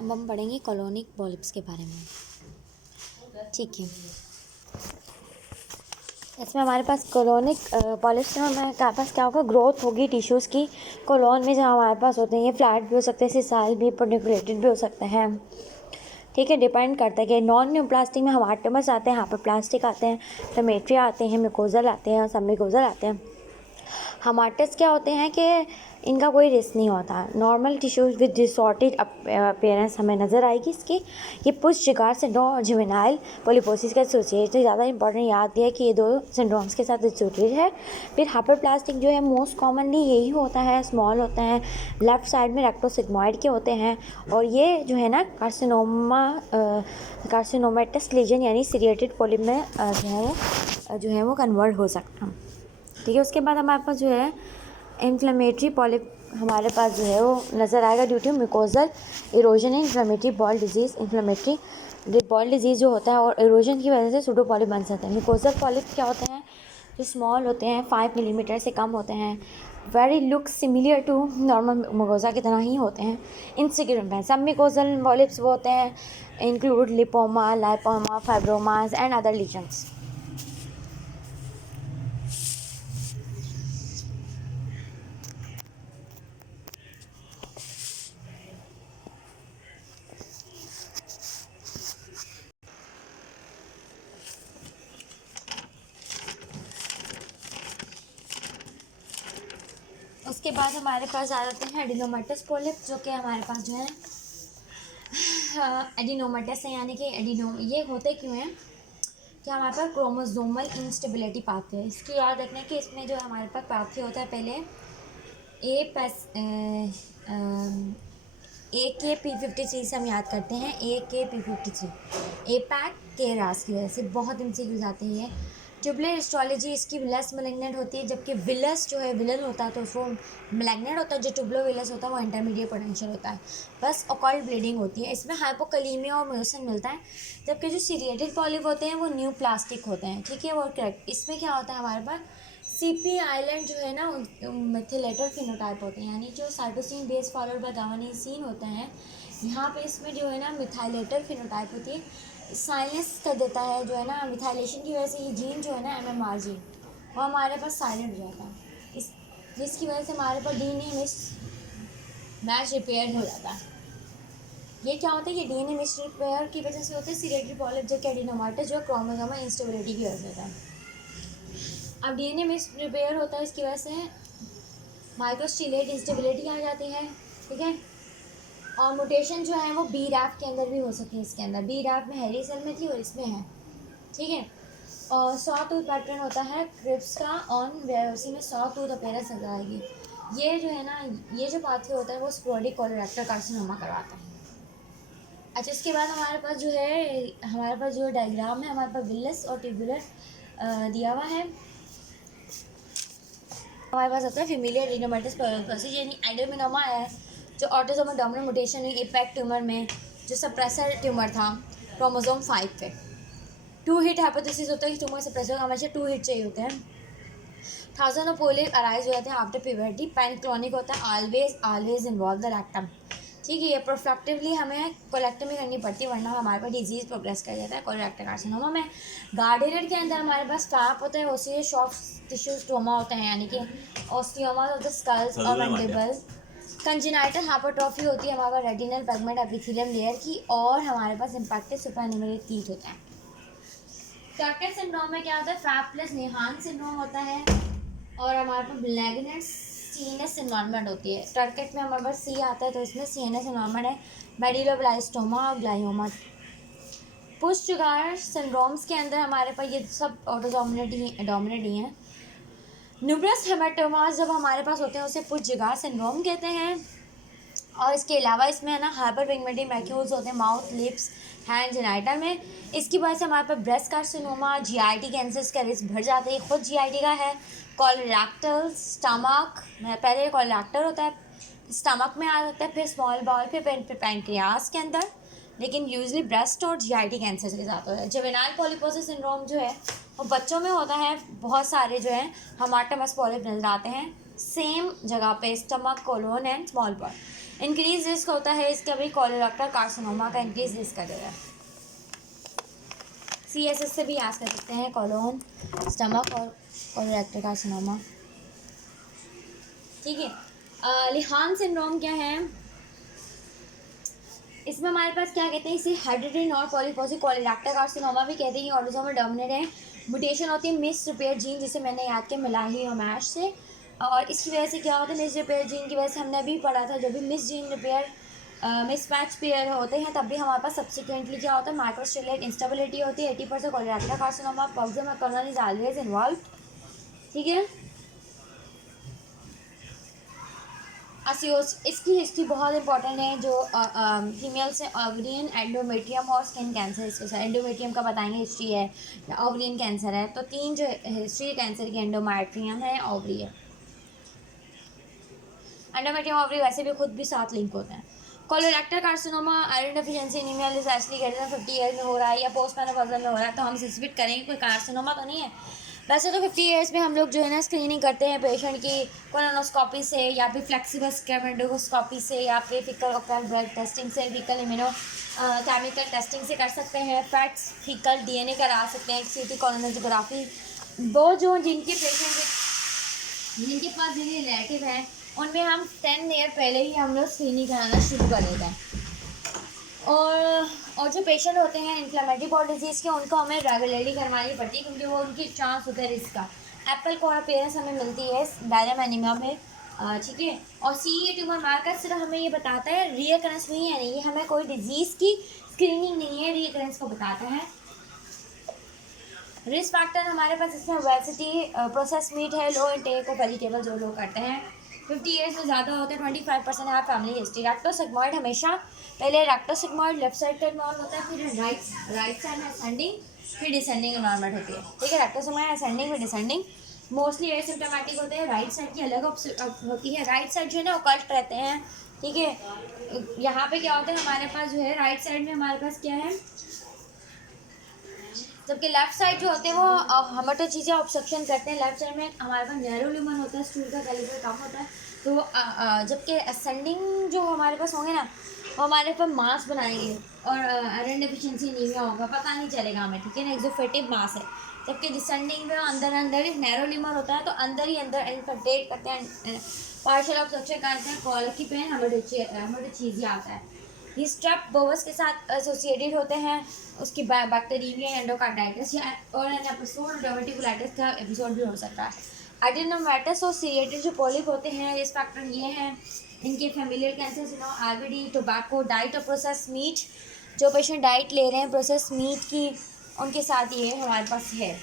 अब हम पढ़ेंगे कॉलोनिक पॉलिप्स के बारे में। ठीक है, इसमें हमारे पास कॉलोनिक पॉलिप्स में हमारे पास क्या होगा, ग्रोथ होगी टिश्यूज़ की कॉलोन में, जहाँ हमारे पास होते हैं ये फ्लैट भी हो सकते हैं, सिसाइल भी, पेडिकुलेटेड भी हो सकते हैं। ठीक है, डिपेंड करता है कि नॉन न्यूप्लास्टिक में हमार्टमस आते हैं, यहाँ पर प्लास्टिक आते हैं, टमेट्री आते हैं, मिकोजल आते हैं, सब मिकोजल आते हैं। हमार्टस क्या होते हैं कि इनका कोई रिस्क नहीं होता। Normal tissues with disordered appearance हमें नज़र आएगी इसकी। ये पुश शिकार सिंड्रोम और जुवेनाइल पोलिपोसिस का एसोसिएट है। ज़्यादा इंपॉर्टेंट याद दिया कि ये दो सिंड्रोम्स के साथ एसोसिएटेड है। फिर हाइपरप्लास्टिक जो है मोस्ट कॉमनली यही होता है, स्मॉल होते हैं, लेफ्ट साइड में रेक्टोसिग्मॉइड के होते हैं, और ये जो है ना कार्सिनोमेटस लीजन यानी सीरिएटेड पॉलिप में जो है वो कन्वर्ट हो सकता है। ठीक है, उसके बाद हमारे पास जो है इन्फ्लेमेटरी पॉलिप हमारे पास जो है वो नज़र आएगा ड्यू टू मिकोजल इरोजन है। Inflammatory ball disease, inflammatory ball disease जो होता है और इरोजन की वजह से सूडो पॉलिप बन सकते हैं। मिकोजल पॉलिप क्या होते हैं, जो स्मॉल होते हैं, 5 मिलीमीटर से कम होते हैं, very look similar to normal mucosa की तरह ही होते हैं, इनसिग्निफिकेंट हैं। सब मिकोजल पॉलिप्स वो होते हैं include lipoma, lipoma, fibromas and other lesions. उसके बाद हमारे पास आ जाते हैं एडिनोमेटस पॉलिप, जो कि हमारे पास जो है एडिनोमेटस है, यानी कि ये होते क्यों हैं कि हमारे पास क्रोमोसोमल इंस्टेबिलिटी पाते हैं। इसकी याद रखना है कि इसमें जो हमारे पास पाथवे होता है, पहले AKP53 से हम याद करते हैं, AKP53 एपैक के रास की वजह से बहुत MCQs आते हैं। ट्यूबुलर हिस्टोलॉजी इसकी विलस मैलिग्नेंट होती है, जबकि विलस जो है विलन होता है तो उसको मैलिग्नेंट होता है। जो ट्यूबुलर विलस होता है वो इंटरमीडिएट पोटेंशियल होता है, बस ऑकल्ट ब्लीडिंग होती है। इसमें हाइपोकलीमिया और म्यूसिन मिलता है, जबकि जो सीरिएटेड पॉलिप होते हैं वो न्यू प्लास्टिक होते हैं। ठीक है, वो करेक्ट। इसमें क्या होता है, हमारे पास CP आइलैंड जो है ना मेथिलेटर फिनोटाइप होते हैं, यानी जो साइटोसिन बेस फॉलोड बाय गावानिसिन होते हैं। यहाँ पे इसमें जो है ना मिथाइलेटर फिनोटाइप होती है, साइलेंस कर देता है जो है ना, मिथाइलेशन की वजह से ये जीन जो है ना MMR जीन वो हमारे पास साइलेंट हो जाता है, जिसकी वजह से हमारे पास DNA मैच रिपेयर हो जाता है। ये क्या होता है, ये DNA मिस रिपेयर की वजह से होता है। सीरिएटेड पॉलिप जो कि एडिनोमाइटिस जो क्रोमोसोमल इंस्टेबिलिटी की वजह से होता है। अब DNA मिस रिपेयर होता है, इसकी वजह से माइक्रोस्टिलेट इंस्टेबिलिटी आ जाती है। ठीक है, और म्यूटेशन जो है वो BRAF के अंदर भी हो सकती है। इसके अंदर BRAF में हेरी सेल में थी और इसमें है। ठीक है, और सॉ टूथ पैटर्न होता है क्रिप्स का ऑन वेरोसी में सॉ टूथ अपीयरेंस नजर आएगी। ये जो है ना, ये जो पाथवे होता है वो स्पोरेडिक कोलोरेक्टल कार्सिनोमा करवाता है। अच्छा, इसके बाद हमारे पास जो डायग्राम है, हमारे पास विलस और ट्यूबुलर दिया हुआ है। हमारे पास आता है फेमिलियर एडिनोमेटस पोलिपोसिस, यानी एडेनोमा है, जो ऑटोसोमल डोमिनेंट म्यूटेशन हुई एपेक ट्यूमर में, जो सप्रेसर ट्यूमर था क्रोमोसोम 5 पे। 2 हिट हाइपोथेसिस होता है कि ट्यूमर सप्रेसर हमेशा 2 हिट चाहिए होते हैं। थाउजेंड ऑफ पोलिप अराइज हो जाते हैं आफ्टर प्यूबर्टी। पैनक्रोनिक होता है, ऑलवेज इन्वॉल्व द रेक्टम। ठीक है, ये प्रोफेक्टिवली हमें कोलेक्टमी करनी पड़ती है, वरना हमारे पास डिजीज़ प्रोग्रेस कर जाता है कोलोरेक्टल कार्सिनोमा में। गार्डेनेड के अंदर हमारे पास फैप होता है, ओसियस सॉफ्ट टिश्यू स्टोमा होते हैं, यानी कि ऑस्टियोमा ऑफ द स्कल्स और मैंडिबल। कंजेनाइटल हाइपरट्रॉफी होती है हमारे पास रेटिनल पिगमेंट एपिथेलियम लेयर की, और हमारे पास इम्पैक्टेड सुपरन्यूमेरल टीथ होते हैं। टर्केट सिंड्रोम में क्या होता है, फैप प्लस निहान सिंड्रोम होता है, और हमारे पास ब्लैकनेस CNS इन्वायरमेंट होती है। टर्केट में हमारे पास C आता है तो इसमें CNS इन्वायरमेंट है, मेडिलोब्लास्टोमा और ग्लाइयोमा। पुश शुगर सिंड्रोम्स के अंदर हमारे पास ये सब डोमिनेट ही हैं। न्यूब्रस हेमाटोमास जब हमारे पास होते हैं उसे पुश जिगार सिंड्रोम कहते हैं। और इसके अलावा इसमें है ना हाइपर पिगमेंटेड मैक्यूल्स होते हैं माउथ, लिप्स, हैंड, जेनाइटल में। इसकी वजह से हमारे पास ब्रेस्ट कार्सिनोमा, GIT कैंसर्स का रिस्क बढ़ जाता है। खुद GIT का है। कोलोरेक्टल, स्टमक में पहले कोलोरेक्टल होता है, स्टमक में आ जाता है, फिर स्मॉल बॉल, फिर पैंक्रियास के अंदर, लेकिन यूजली ब्रेस्ट और GIT कैंसर के साथ होता है। जुवेनाइल पोलिपोसिस सिंड्रोम जो है वो बच्चों में होता है। बहुत सारे जो है हमार्टमस पॉलिप नजर आते हैं सेम जगह पे, stomach, colon and small bowel. Increase risk होता है इसका भी कोलोरेक्टल कार्सिनोमा का इंक्रीज रिस्क करेगा। CSS से भी याद कर सकते हैं कोलोन, स्टमक और कोलोरेक्टल कार्सिनोमा। ठीक है। लिहान सिंड्रोम क्या है? इसमें हमारे पास क्या कहते हैं, इसे hereditary non polyposis colorectal carcinoma भी कहते हैं। ऑटोसोमल डोमिनेंट है, म्यूटेशन होती है मिस रिपेयर जीन, जिसे मैंने याद किया मिलाही और मैश से। और इसकी वजह से क्या होता है, मिस रिपेयर जीन की वजह से हमने अभी पढ़ा था, जब भी miss gene repair mismatch pair होते हैं तब भी हमारे पास सब्सिक्वेंटली क्या होता है, माइक्रोस्टेलेट इंस्टेबिलिटी होती है। 80% colorectal carcinoma proximal colon is always involve. ठीक है। इसकी हिस्ट्री बहुत इंपॉर्टेंट है, जो फीमेल से ओवरियन, एंडोमेट्रियम और स्किन कैंसर। इसके साथ एंडोमेट्रियम का बताएंगे हिस्ट्री है, या ओवरियन कैंसर है। तो 3 जो हिस्ट्री कैंसर की, एंडोमेट्रियम है, ओवरी है। एंडोमेट्रियम ओवरी वैसे भी खुद भी साथ लिंक होते हैं। Colorectal carcinoma iron deficiency anaemia actually greater than 50 years में हो रहा है या पोस्ट मेनोपॉजल में हो रहा है, तो हम सस्पेक्ट करेंगे कोई कार्सिनोमा तो नहीं है। वैसे तो 50 ईयर्स में हम लोग जो है ना स्क्रीनिंग करते हैं पेशेंट की कोलोनोस्कोपी से, या फिर फ्लेक्सिबल स्कैमेंडोस्कोपी से, या फिर फीकल ओकल ब्लड टेस्टिंग से, फीकल इम्यूनो केमिकल टेस्टिंग से कर सकते हैं। फैट्स फीकल DNA करा सकते हैं, CT कोलोनोग्राफी। वो जो जिनके पेशेंट जिनके पास जिनके रिलेटिव हैं उनमें हम 10 ईयर पहले ही हम लोग स्क्रीनिंग कराना शुरू कर देते हैं। और जो पेशेंट होते हैं इन्फ्लेमेटरी बॉडी डिजीज़ के, उनको हमें रेगुलरली करवानी पड़ती है, क्योंकि वो उनकी चांस होता है रिस्क का। एप्पल कोर अपीयरेंस हमें मिलती है डायरम एनीमिया में। ठीक है। और CEA ट्यूमर मार्कर सिर्फ हमें ये बताता है रीअकरेंस नहीं है, नहीं ये हमें कोई डिजीज़ की स्क्रीनिंग नहीं है, रीअकरेंस को बताता है। रिस्क फैक्टर हमारे पास इसमें ओबेसिटी, प्रोसेस मीट है, लो इनटेक ऑफ वेजिटेबल जो लोग करते हैं। 50 ईयर्स में ज़्यादा होते हैं। 25% है फैमिली हिस्ट्री। रेक्टोसिग्मॉइड हमेशा पहले रेक्टोसिग्मॉइड लेफ्ट साइड का इन्वॉल्व होता है, फिर राइट साइड में असेंडिंग, फिर डिसेंडिंग इन्वॉल्वमेंट होती है। ठीक है। रेक्टोसिग्मॉइड असेंडिंग फिर डिसेंडिंग, मोस्टली एसिम्प्टोमेटिक होते हैं। राइट साइड की अलग होती है। राइट साइड जो है ना ऑकल्ट रहते हैं। ठीक है। यहाँ पे क्या होता है हमारे पास जो है राइट साइड में हमारे पास क्या है, जबकि लेफ्ट साइड जो होते हैं वो हमारे चीज़ें ऑब्स्ट्रक्शन करते हैं। लेफ्ट साइड में हमारे पास नैरो ल्यूमन होता है, स्टूल का कैलिबर कम होता है। तो जबकि असेंडिंग जो हमारे पास होंगे ना, वो हमारे पास मास बनाएंगे और आयरन डेफिशिएंसी एनीमिया होगा, पता नहीं चलेगा हमें। ठीक है ना, एक्सोफेटिव मास है। जबकि डिसेंडिंग में अंदर अंदर नैरो ल्यूमन होता है, तो अंदर ही अंदर इन्फिल्ट्रेट करते हैं, पार्शियल ऑब्स्ट्रक्शन करते हैं, कॉल की पेन हमारे चीज़ आता है। ये स्ट्रेप बोवस के साथ एसोसिएटेड होते हैं। उसकी बैक्टीरिया एंडोकार्डाइटिस या और एन एपिसोड डायबिटिकुलाइटिस का एपिसोड भी हो सकता है। एडिनोमेटस और सीरिएटेड जो पॉलिप होते हैं, रिस्क फैक्टर ये हैं इनके familial cancer, IBD, tobacco, diet और प्रोसेस मीट। जो पेशेंट डाइट ले रहे हैं प्रोसेस मीट की, उनके साथ ये हमारे पास है।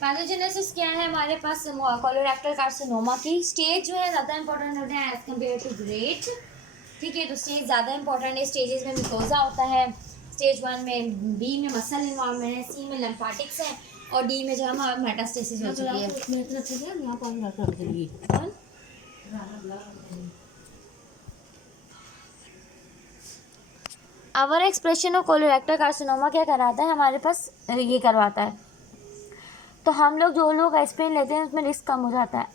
पैथोजेनेसिस क्या है हमारे पास कोलोरेक्टल कार्सिनोमा की। स्टेज जो है ज़्यादा इंपॉर्टेंट होता है एज कम्पेयर टू ग्रेड। ठीक है। तो स्टेज ज़्यादा इंपॉर्टेंट है। स्टेजेस में मिकोजा होता है। स्टेज 1 में, B में मसल इन्वॉल्वमेंट है, C में लिम्फेटिक्स है, और D में जो है मेटास्टेसिस हो चुकी है। अवर एक्सप्रेशन ऑफ कोलोरेक्टल कार्सिनोमा क्या कराता है हमारे पास, ये करवाता है। तो हम लोग जो लोग एस्पिरिन लेते हैं उसमें रिस्क कम हो जाता है।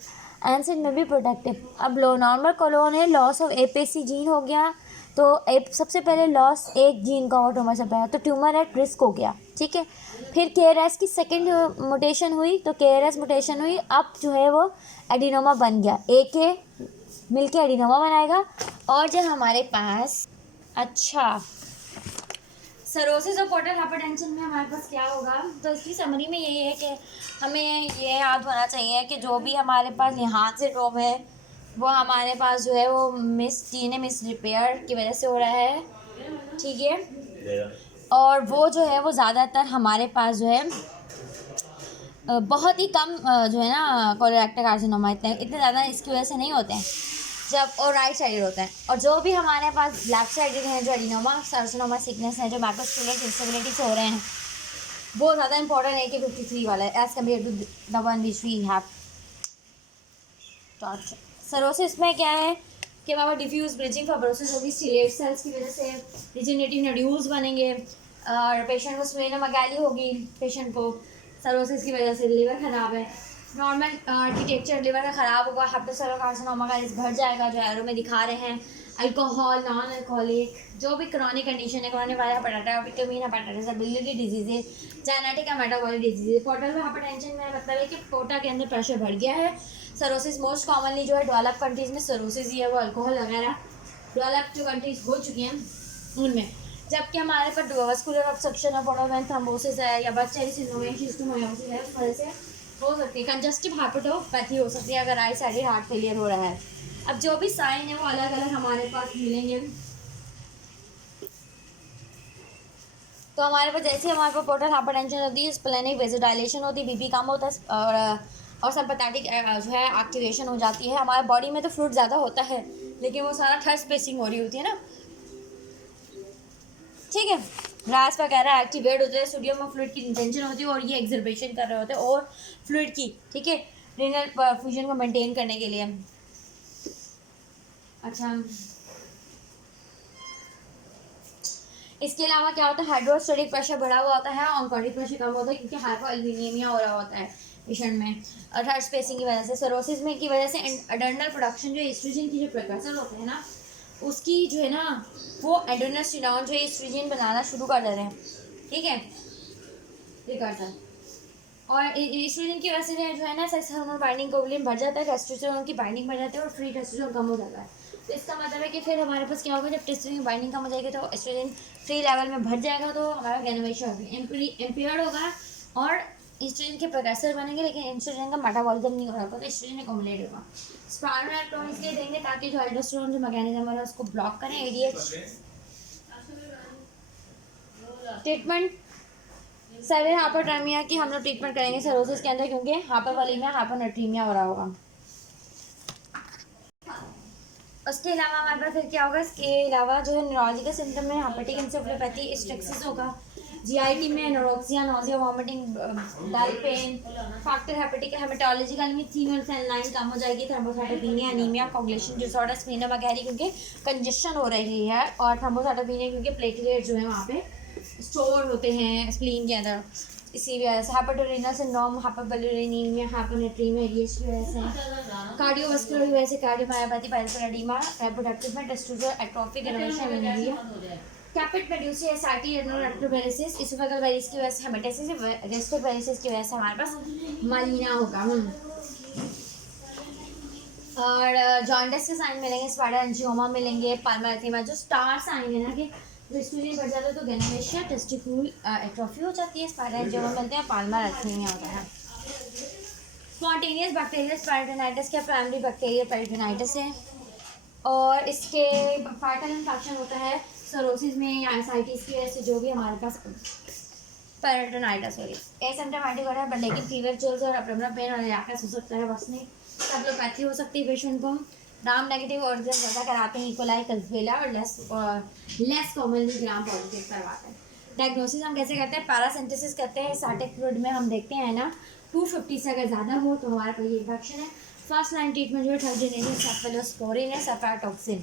एनसिड में भी प्रोटेक्टिव। अब लो नॉर्मल कोलोन है, लॉस ऑफ एपीसी जीन हो गया, तो सबसे पहले लॉस एक जीन का और ट्यूमर से पहले, तो ट्यूमर एट रिस्क हो गया। ठीक है। फिर KRAS की सेकेंड म्यूटेशन हुई, तो KRAS म्यूटेशन हुई, अब जो है वो एडिनोमा बन गया। AK मिलके एडिनोमा बनाएगा। और जो हमारे पास सरोसिस और पोर्टल हाइपरटेंशन में हमारे पास क्या होगा, तो इसकी समरी में यही है कि हमें ये याद होना चाहिए कि जो भी हमारे पास यहाँ से सिंड्रोम है वो हमारे पास जो है वो DNA मिस रिपेयर की वजह से हो रहा है। ठीक है। और वो जो है वो ज़्यादातर हमारे पास जो है बहुत ही कम जो है ना कोलोरेक्टल कार्सिनोमा इतने ज़्यादा इसकी वजह से नहीं होते हैं जब, और राइट साइड होता है। और जो भी हमारे पास लेफ्ट साइडेड हैं, जो एडिनोमा कार्सिनोमा सिकनेस है, जो मैक्रोस्टेलेट इंस्टेबिलिटी से हो रहे हैं, वो ज़्यादा इंपॉर्टेंट है कि 53 वाला है as compared to the one which we have taught. Cirrhosis में क्या है कि वहाँ डिफ्यूज ब्रिजिंग फाइब्रोसिस होगी, स्टीलेट सेल्स की वजह से रिजेनरेटिव नोड्यूल्स बनेंगे, और पेशेंट को स्प्लेनोमेगाली होगी, पेशेंट को सरोसिस की वजह से लिवर ख़राब है। नॉर्मल आर्किटेक्चर लिवर का ख़राब होगा, हेपेटोसेलुलर कार्सिनोमा का भर जाएगा जो एरो में दिखा रहे हैं। अल्कोहल, नॉन अल्कोहलिक, जो भी क्रॉनिक कंडीशन है, क्रॉनिक वाला hepatitis, vitamin hepatitis, biliary disease, genetic या मेटाबॉलिक डिजीज़, पोर्टल में हाइपरटेंशन में मतलब है कि पोटा के अंदर प्रेशर बढ़ गया है। सरोसिस मोस्ट कॉमनली जो है डेवलप कंट्रीज़ में सरोसिस ही है, वो अल्कोहल वगैरह डेवलप जो कंट्रीज़ हो चुकी हैं उनमें। जबकि हमारे पास वस्कुलर ऑब्स्ट्रक्शन है, पोर्टल थ्रोम्बोसिस है, या बच्चे सिंड्रोम है, शिस्टोमायोसिस है, उस वजह से हो सकती है। कंजस्टिव हाइपरटोपैथी हो सकती है अगर राइट साइड हार्ट फेलियर हो रहा है। अब जो भी साइन है वो अलग अलग हमारे पास मिलेंगे। तो हमारे पास जैसे हमारे पास पोर्टल हाइपरटेंशन होती है, स्प्लेनिक वेज़ोडाइलेशन होती है, बीपी कम होता है, और सिंपैथेटिक जो है एक्टिवेशन हो जाती है। हमारे बॉडी में तो फ्लूइड ज़्यादा होता है, लेकिन वो सारा थर्ड स्पेसिंग हो रही होती है ना, ठीक है। ग्रास वगैरह एक्टिवेट होते हैं, सोडियम और फ्लूइड की इंटेंशन होती है, और ये एक्सरबेशन कर रहे होते हैं और फ्लूइड की, ठीक है, रीनल परफ्यूजन को मेंटेन करने के लिए। अच्छा, इसके अलावा क्या होता है, हाइड्रोस्टेटिक प्रेशर बढ़ा हुआ होता है, ऑन्कोटिक प्रेशर कम होता है, क्योंकि हाइपोअल्बिनियमिया हो रहा होता है पेशेंट में, और थर्ड स्पेसिंग की वजह से। सरोसिस में की वजह से एड्रेनल प्रोडक्शन जो एस्ट्रोजन की जो प्रिकर्सर होते हैं ना, उसकी जो है ना, वो एड्रेनास्टेरॉन जो एस्ट्रोजन बनाना शुरू कर देते हैं, ठीक है, प्रिकर्सर। और एस्ट्रोजन की वजह से जो है ना, सेक्स हार्मोन बाइंडिंग कोवलेंट बढ़ जाता है, टेस्टोस्टेरोन की बाइंडिंग बढ़ जाती है, और फ्री टेस्टोस्टेरोन कम हो जाता है। तो इसका मतलब है कि फिर हमारे पास क्या होगा, जब टेस्टोस्टेरोन की बाइंडिंग कम हो जाएगी तो एस्ट्रोजन फ्री लेवल में बढ़ जाएगा, तो हमारा गैनोमेशिया होगी, इम्पेयर्ड होगा, और एस्ट्रोजन के प्रेकर्सर बनेंगे, लेकिन एस्ट्रोजन का मेटाबॉलिज्म नहीं हो रहा होगा, तो एस्ट्रोजन एक्युमुलेट होगा। स्पाइरोलैक्टोन इसलिए देंगे ताकि जो अल्डोस्टेरोन जो मैकेनिज्म है उसको ब्लॉक करें, एडीएच। ट्रीटमेंट सेवियर हाइपोटर्मिया की हम लोग ट्रीटमेंट करेंगे सरोसिस के अंदर, क्योंकि हाइपोवोलेमिया हाइपोनेट्रीमिया हो रहा होगा। उसके अलावा हमारे पास फिर क्या होगा, इसके अलावा जो है न्यूरोलॉजिकल सिम्टम में हेपेटिक एन्सेफेलोपैथी, स्ट्रेक्सिस होगा, जीआईटी में anorexia, nausea, vomiting, dull pain, factor hepatic, haematological में थीनल सेल लाइन कम हो जाएगी, thrombocytopenia, anaemia, coagulation disorder, splenomegaly क्योंकि कंजेशन हो रही है, और थ्रोम्बोसाइटोपेनिया क्योंकि प्लेटलेट जो है वहाँ पे स्टोर होते हैं स्प्लीन के अंदर, इसी वजह से। Hepatorenal syndrome, hypovolaemia, hyponatraemia, ADH की वजह से। कार्डियोवास्कुलर की वजह से कार्डियोमायोपैथी, पाइल्स एडिमा, रिप्रोडक्टिव में testosterone atrophy, generation anaemia, caput medusae, SIT, रेटिनोवेरिसिस, इसोफेगल वेरिस की वजह से हेमेटेसिस, रेस्टिक वेरिसिस की वजह से हमारे पास मालिना होगा। और जॉन्डिस के साइन मिलेंगे, स्पाइडर एंजियोमा मिलेंगे, पाल्मर एथीमा, जो स्टार साइन है ना कि एस्ट्रोजन बढ़ जाता है तो गैनोमेशिया, टेस्टिकुल एट्रोफी हो जाती है, स्पाइडर एंजियोमा मिलते हैं, पाल्मर एथीमा होता है। स्पॉन्टेनियस बैक्टीरियल पेरिटोनाइटिस क्या प्राइमरी बैक्टीरियल पेरिटोनाइटिस है, और इसके फाइटल इन्फेक्शन होता है सरोसिस में या एसाइटिस की वजह से, जो भी हमारे पास पेरिटोनाइटिस हो रही है। एसिम्प्टोमेटिक हो रहा है, लेकिन फीवर, चिल्स और एब्डोमिनल पेन और रिएक्शन हो सकता है, बस नहीं। सेफलोपैथी हो सकती है पेशेंट को। ग्राम नेगेटिव ऑर्गन ज़्यादा कराते हैं, इकोलाई, कल्सबेला, और लेस कॉमनली ग्राम पॉजिटिव करवाते हैं। डायग्नोसिस हम कैसे करते हैं, पैरासिंथेसिस करते हैं, स्टैटिक फ्लूइड में हम देखते हैं ना 250 से अगर ज़्यादा हो तो हमारे पास ये इन्फेक्शन है। फर्स्ट लाइन ट्रीटमेंट जो है थर्ड जनरेशन सेफेलोस्पोरिन है, सेफाटॉक्सिन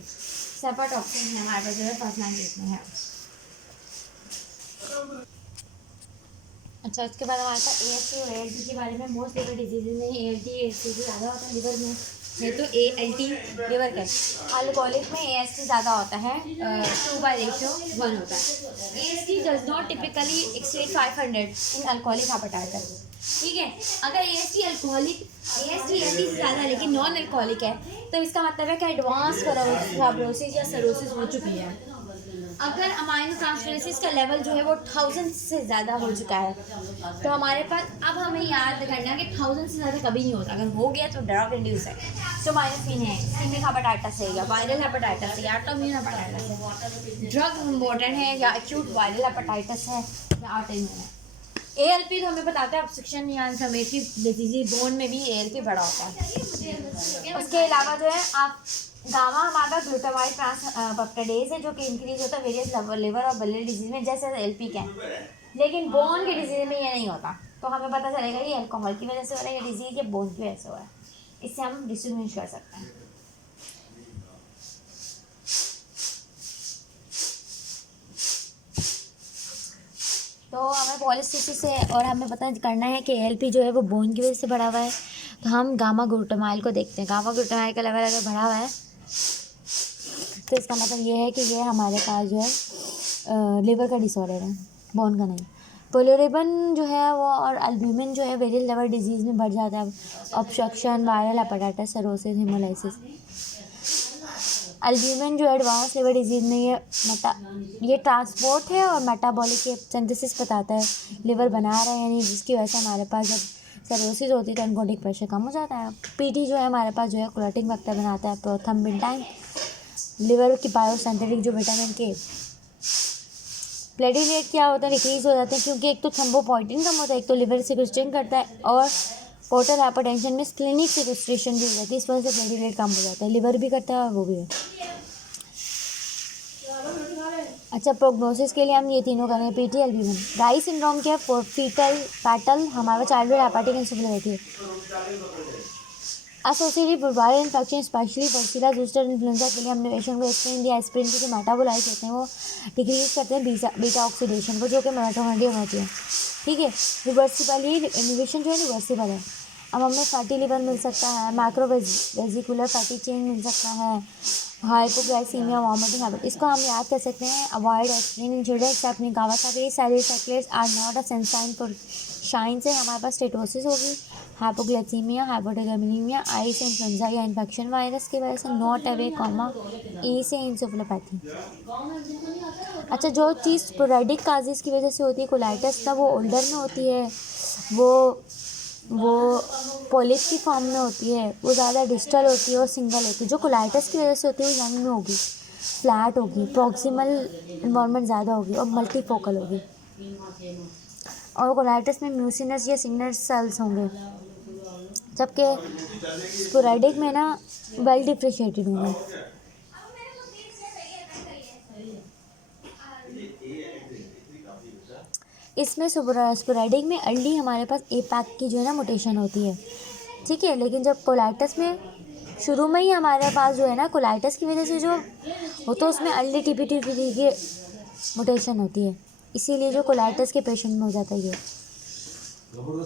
है हमारे पास जो है फर्स्ट लाइन ट्रीटमेंट है। अच्छा, उसके बाद हमारे पास AST और ALT के बारे में। मोस्ट लिवर डिजीज़ में ALT AST ज़्यादा होता है लिवर में, नहीं तो ALT लिवर का। अल्कोहलिक में AST ज़्यादा होता है, 2/1 होता है। AST does not typically exceed 500 in alcoholic hepatitis, ठीक है। अगर AST ALT से ज़्यादा लेकिन नॉन अल्कोहलिक है, तो इसका मतलब है कि एडवांस फाइब्रोसिस या सरोसिस हो चुकी है। अगर अमाइनो ट्रांसफरेसिस का लेवल जो है वो 1000 से ज़्यादा हो चुका है, तो हमारे पास अब हमें याद करना कि 1000 से ज़्यादा कभी नहीं होता, अगर हो गया तो ड्रग इंड्यूस है, जो माइनोफिन है, इस्कीमिक हेपेटाइटिस है, या वायरल हेपेटाइटिस है, या ऑटोइम्यून हेपेटाइटिस है। ड्रग इम्पोर्टेंट है, या एक्यूट वायरल हेपेटाइटिस है, या ऑटोइम्यून है। ALP तो हमें बताता है ऑब्स्ट्रक्शन या इन्फ्लेमेटरी डिजीज, बोन में भी ALP बड़ा होता है। उसके अलावा जो है आप गामा हमारा ग्लूटामाइड ट्रांसपेप्टाइडेज है, जो कि इंक्रीज होता है वेरियस लिवर और बिलियरी डिजीज में, जैसे LP के हैं, लेकिन बोन के डिजीज में ये नहीं होता। तो हमें पता चलेगा ये अल्कोहल की वजह से हो रहा है ये डिजीज, या बोन की वजह से हो रहा है। इससे हम डिस्टिंग्विश कर सकते हैं। तो हमें पॉलीसिस्टिस से और हमें पता करना है कि ALP जो है वो बोन की वजह से बढ़ा हुआ है, तो हम गामा ग्लूटामाइल को देखते हैं। गामा ग्लूटामाइल का लेवल अगर बढ़ा हुआ है तो इसका मतलब ये है कि ये हमारे पास जो है लिवर का डिसऑर्डर है, बोन का नहीं। पोलियोरिबन जो है वो और अल्ब्यूमिन जो है वेरियल लिवर डिजीज़ में बढ़ जाता है, obstruction, viral hepatitis, cirrhosis, haemolysis. Albumin जो एडवांस लिवर डिजीज़ में ये ट्रांसपोर्ट है और मेटाबॉलिक सिंथेसिस बताता है लिवर बना रहा है यानी, जिसकी वजह से हमारे पास जब सिरोसिस होती है तो एन्कोडिक प्रेशर कम हो जाता है। PT जो है हमारे पास जो है क्लोटिंग फैक्टर बनाता है, प्रोथ्रम्बिन, लिवर की बायोसिंथेटिक जो विटामिन के। प्लेटलेट क्या होता है, डिक्रीज हो जाते हैं, क्योंकि एक तो थ्रोम्बोपोइटिन कम होता है, एक तो लिवर सिक्वेस्ट्रेशन करता है, और पोर्टल हाइपरटेंशन में स्प्लेनिक सिक्वेस्ट्रेशन भी हो जाती है, इस वजह से प्लेटलेट कम हो जाता है। लिवर भी करता है और वो भी है। अच्छा, प्रोग्नोसिस के लिए हम ये तीनों करें, PT, अल्ब्यूमिन। राई सिंड्रोम क्या है, फैटल हमारा चाइल्डहुड हेपेटिक एन्सेफेलाइटिस है। Associated viral infection specially varicella zoster influenza के लिए हमने पेशेंट को एस्पिरिन दिया। एस्पिरिन के जो मेटाबोलाइट्स होते हैं वो डिक्रीज करते हैं बीटा ऑक्सीडेशन को, जो कि मिटोकॉन्ड्रिया में होती है। ठीक है, रिवर्सिबल, ये इन्हिबिशन जो है रिवर्सिबल है। अब हमें फैटी लिवर मिल सकता है, मैक्रोवेजिकुलर फैटी चेन मिल सकता है, हाइपोग्लाइसीमिया, वॉमिटिंग हैबिट। इसको हम याद कर सकते हैं, avoid aspirin in children except Kawasaki salicylates are not a sensing for shine से हमारे पास स्टेटोसिस होगी, हाइपोग्लाइसीमिया, हाइपोटेगमिया, आई से इन्फ्लुएंजा या इन्फेक्शन वायरस की वजह से, नॉट अवे कॉमा, ई से इंसेफेलोपैथी। अच्छा, जो चीज़ स्पोरेडिक काजेज़ की वजह से होती है, कोलाइटिस का, वो ओल्डर में होती है, वो पॉलिप की फॉर्म में होती है, वो ज़्यादा डिस्टल होती है और सिंगल होती है। जो कोलाइटिस की वजह से होती है वो यंग में होगी, फ्लैट होगी, प्रॉक्सिमल इन्वॉल्वमेंट ज़्यादा होगी और मल्टीफोकल होगी। और कोलाइटिस में म्यूसिनस या सिग्नल सेल्स होंगे, जबकि स्पोरेडिक में ना वेल डिफ्रेंशिएटेड होंगे। इसमें स्पोरेडिक में अर्ली हमारे पास एपैक की जो है ना म्यूटेशन होती है, ठीक है। लेकिन जब कोलाइटिस में शुरू में ही हमारे पास जो है ना कोलाइटिस की वजह से जो हो, तो उसमें अर्ली TPT की म्यूटेशन होती है, इसीलिए जो कोलाइटिस के पेशेंट में हो जाता है ये।